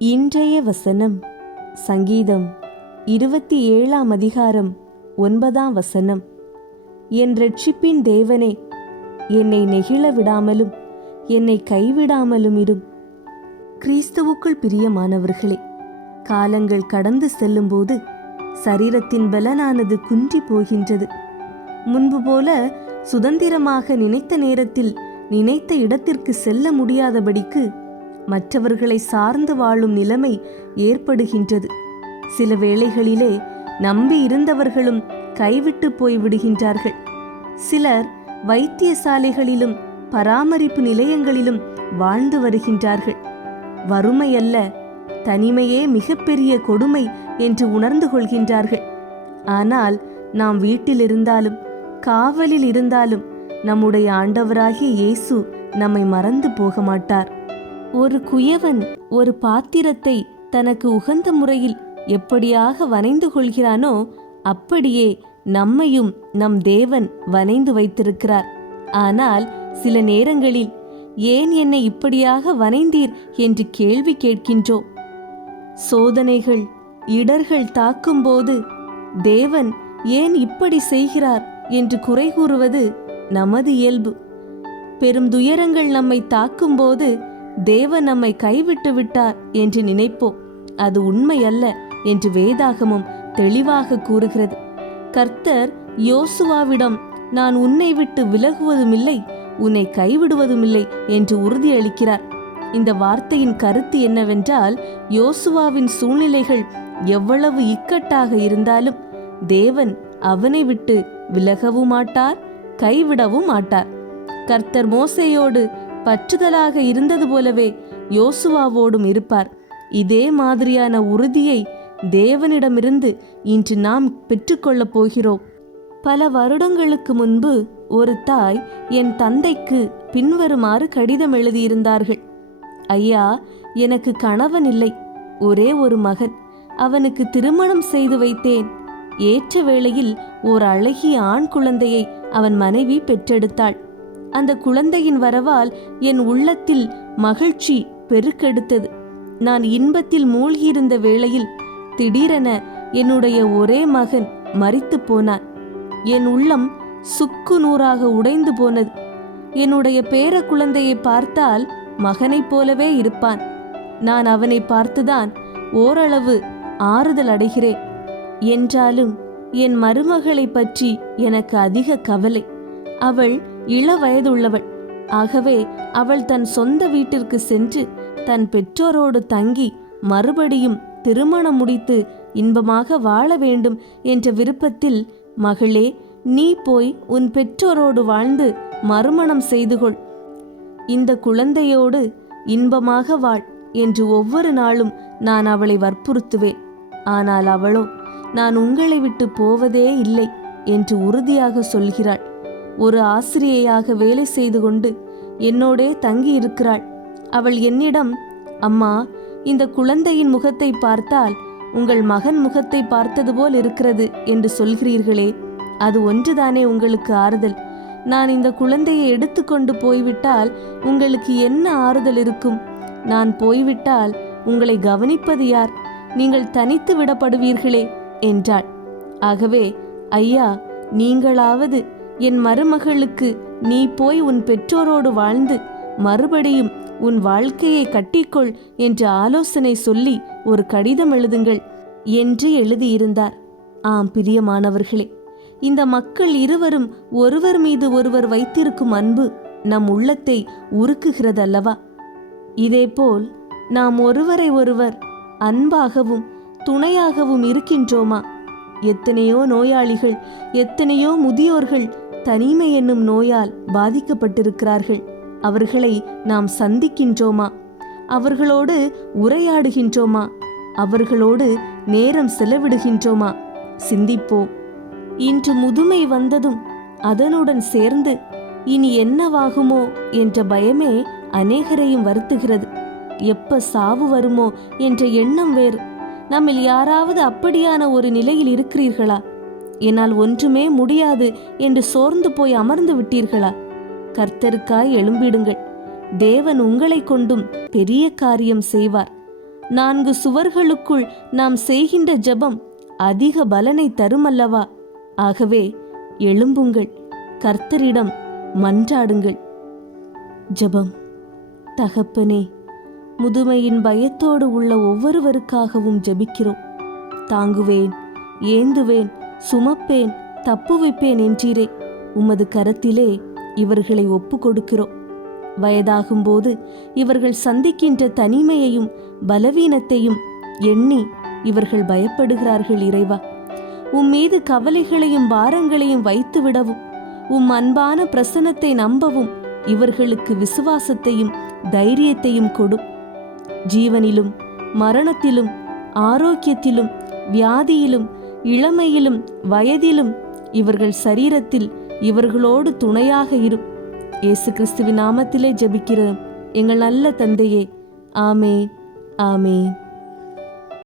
இன்றைய வசனம் சங்கீதம் இருபத்தி ஏழாம் அதிகாரம் ஒன்பதாம் வசனம். என் ரட்சிப்பின் தேவனே என்னை நெகிழ விடாமலும் என்னை கைவிடாமலும் இடும் கிறிஸ்துவுக்குள் பிரியமானவர்களே காலங்கள் கடந்து செல்லும்போது சரீரத்தின் பலனானது குன்றி போகின்றது. முன்பு போல சுதந்திரமாக நினைத்த நேரத்தில் நினைத்த இடத்திற்கு செல்ல முடியாதபடிக்கு மற்றவர்களை சார்ந்து வாழும் நிலைமை ஏற்படுகின்றது. சில வேளைகளிலே நம்பி இருந்தவர்களும் கைவிட்டு போய் விடுகின்றார்கள் சிலர் வைத்தியசாலைகளிலும் பராமரிப்பு நிலையங்களிலும் வாழ்ந்து வருகின்றார்கள். வறுமை அல்ல தனிமையே மிகப்பெரிய கொடுமை என்று உணர்ந்து கொள்கின்றார்கள். ஆனால் நாம் வீட்டில் இருந்தாலும் காவலில் இருந்தாலும் நம்முடைய ஆண்டவராகிய இயேசு நம்மை மறந்து போக மாட்டார் ஒரு குயவன் ஒரு பாத்திரத்தை தனக்கு உகந்த முறையில் எப்படியாக வனைந்து கொள்கிறானோ அப்படியே நம்மையும் நம் தேவன் வனைந்து வைத்திருக்கிறார். ஆனால் சில நேரங்களில் ஏன் என்னை இப்படியாக வனைந்தீர் என்று கேள்வி கேட்கின்றோம் சோதனைகள் இடர்கள் தாக்கும்போது தேவன் ஏன் இப்படி செய்கிறார்? என்று குறை கூறுவது நமது இயல்பு. பெரும் துயரங்கள் நம்மை தாக்கும்போது தேவன் நம்மை கைவிட்டு விட்டார் என்று நினைப்போம். அது உண்மை அல்ல என்று வேதாகமும் தெளிவாக கூறுகிறது. கர்த்தர் யோசுவாவிடம் நான் உன்னை விட்டு விலகுவதுமில்லை உன்னை கைவிடுவதுமில்லை என்று உறுதியளிக்கிறார். இந்த வார்த்தையின் கருத்து என்னவென்றால் யோசுவாவின் சூழ்நிலைகள் எவ்வளவு இக்கட்டாக இருந்தாலும் தேவன் அவனை விட்டு விலகவும் மாட்டார் கைவிடவும் மாட்டார் கர்த்தர் மோசையோடு பற்றுதலாக இருந்தது போலவே யோசுவாவோடும் இருப்பார். இதே மாதிரியான உறுதியை தேவனிடமிருந்து இன்று நாம் பெற்றுக்கொள்ளப் போகிறோம். பல வருடங்களுக்கு முன்பு ஒரு தாய் என் தந்தைக்கு பின்வருமாறு கடிதம் எழுதியிருந்தார்கள். ஐயா எனக்கு கணவன் இல்லை. ஒரே ஒரு மகன். அவனுக்கு திருமணம் செய்து வைத்தேன். ஏற்ற வேளையில் ஓர் அழகிய ஆண் குழந்தையை அவன் மனைவி பெற்றெடுத்தாள். அந்த குழந்தையின் வரவால் என் உள்ளத்தில் மகிழ்ச்சி பெருக்கெடுத்தது. நான் இன்பத்தில் மூழ்கியிருந்த வேளையில் திடீரென என்னுடைய ஒரே மகன் மறித்து போனான். என் உள்ளம் சுக்கு நூறாக உடைந்து போனது. என்னுடைய பேர குழந்தையை பார்த்தால் மகனைப் போலவே இருப்பான். நான் அவனை பார்த்துதான் ஓரளவு ஆறுதல் அடைகிறேன். என்றாலும் என் மருமகளை பற்றி எனக்கு அதிக கவலை. அவள் இள வயதுள்ளவள். ஆகவே அவள் தன் சொந்த வீட்டிற்கு சென்று தன் பெற்றோரோடு தங்கி மறுபடியும் திருமணம் முடித்து இன்பமாக வாழ வேண்டும் என்ற விருப்பத்தில் மகளே நீ போய் உன் பெற்றோரோடு வாழ்ந்து மறுமணம் செய்து கொள் இந்த குழந்தையோடு இன்பமாக வாழ் என்று ஒவ்வொரு நாளும் நான் அவளை வற்புறுத்துவேன். ஆனால் அவளோ நான் உங்களை விட்டு போவதே இல்லை என்று உறுதியாக சொல்கிறாள். ஒரு ஆசிரியையாக வேலை செய்து கொண்டு என்னோடே தங்கி இருக்கிறாள் அவள் என்னிடம் அம்மா இந்த குழந்தையின் முகத்தை பார்த்தால் உங்கள் மகன் முகத்தை பார்த்தது போல் இருக்கிறது என்று சொல்கிறீர்களே அது ஒன்றுதானே உங்களுக்கு ஆறுதல்? நான் இந்த குழந்தையை எடுத்துக்கொண்டு போய்விட்டால் உங்களுக்கு என்ன ஆறுதல் இருக்கும்? நான் போய்விட்டால் உங்களை கவனிப்பது யார்? நீங்கள் தனித்து விடப்படுவீர்களே என்றாள். ஆகவே ஐயா நீங்களாவது என் மருமகளுக்கு நீ போய் உன் பெற்றோரோடு வாழ்ந்து மறுபடியும் உன் வாழ்க்கையை கட்டிக்கொள் என்று ஆலோசனை சொல்லி ஒரு கடிதம் எழுதுங்கள் என்று எழுதியிருந்தார். ஆம் பிரியமானவர்களே இந்த மக்கள் இருவரும் ஒருவர் மீது ஒருவர் வைத்திருக்கும் அன்பு நம் உள்ளத்தை உருக்குகிறதல்லவா? இதேபோல் நாம் ஒருவரை ஒருவர் அன்பாகவும் துணையாகவும் இருக்கின்றோமா? எத்தனையோ நோயாளிகள் எத்தனையோ முதியோர்கள் தனிமை என்னும் நோயால் பாதிக்கப்பட்டிருக்கிறார்கள். அவர்களை நாம் சந்திக்கின்றோமா? அவர்களோடு உரையாடுகின்றோமா? அவர்களோடு நேரம் செலவிடுகின்றோமா? சிந்திப்போம். இன்று முதுமை வந்ததும் அதனுடன் சேர்ந்து இனி என்னவாகுமோ என்ற பயமே அநேகரையும் வருத்துகிறது. எப்ப சாவு வருமோ என்ற எண்ணம் வேறு. நம்மில் யாராவது அப்படியான ஒரு நிலையில் இருக்கிறீர்களா? என்னால் ஒன்றுமே முடியாது என்று சோர்ந்து போய் அமர்ந்து விட்டீர்களா? கர்த்தருக்காய் எழும்பிடுங்கள். தேவன் உங்களை கொண்டும் பெரிய காரியம் செய்வார். நான்கு சுவர்களுக்குள் நாம் செய்கின்ற ஜெபம் அதிக பலனை தருமல்லவா? ஆகவே எழும்புங்கள். கர்த்தரிடம் மன்றாடுங்கள். ஜெபம். தகப்பனே முதுமையின் பயத்தோடு உள்ள ஒவ்வொருவருக்காகவும் ஜெபிக்கிறோம். தாங்குவேன் ஏந்துவேன் சுமப்பேன் தப்புவிப்பேன் என்றீரே. உமது கரத்திலே இவர்களை ஒப்பு கொடுக்கிறோம். வயதாகும்போது இவர்கள் சந்திக்கின்ற தனிமையையும் பலவீனத்தையும் எண்ணி இவர்கள் பயப்படுகிறார்கள் இறைவா. உம் மீது கவலைகளையும் பாரங்களையும் வைத்து விடவும் உம் அன்பான பிரசனத்தை நம்பவும் இவர்களுக்கு விசுவாசத்தையும் தைரியத்தையும் கொடும் ஜீவனிலும் மரணத்திலும் ஆரோக்கியத்திலும் வியாதியிலும் இளமையிலும் வயதிலும் இவர்கள் சரீரத்தில் இவர்களோடு துணையாக இரு. இயேசு கிறிஸ்துவின் நாமத்திலே ஜபிக்கிற எங்கள் நல்ல தந்தையே. ஆமே ஆமே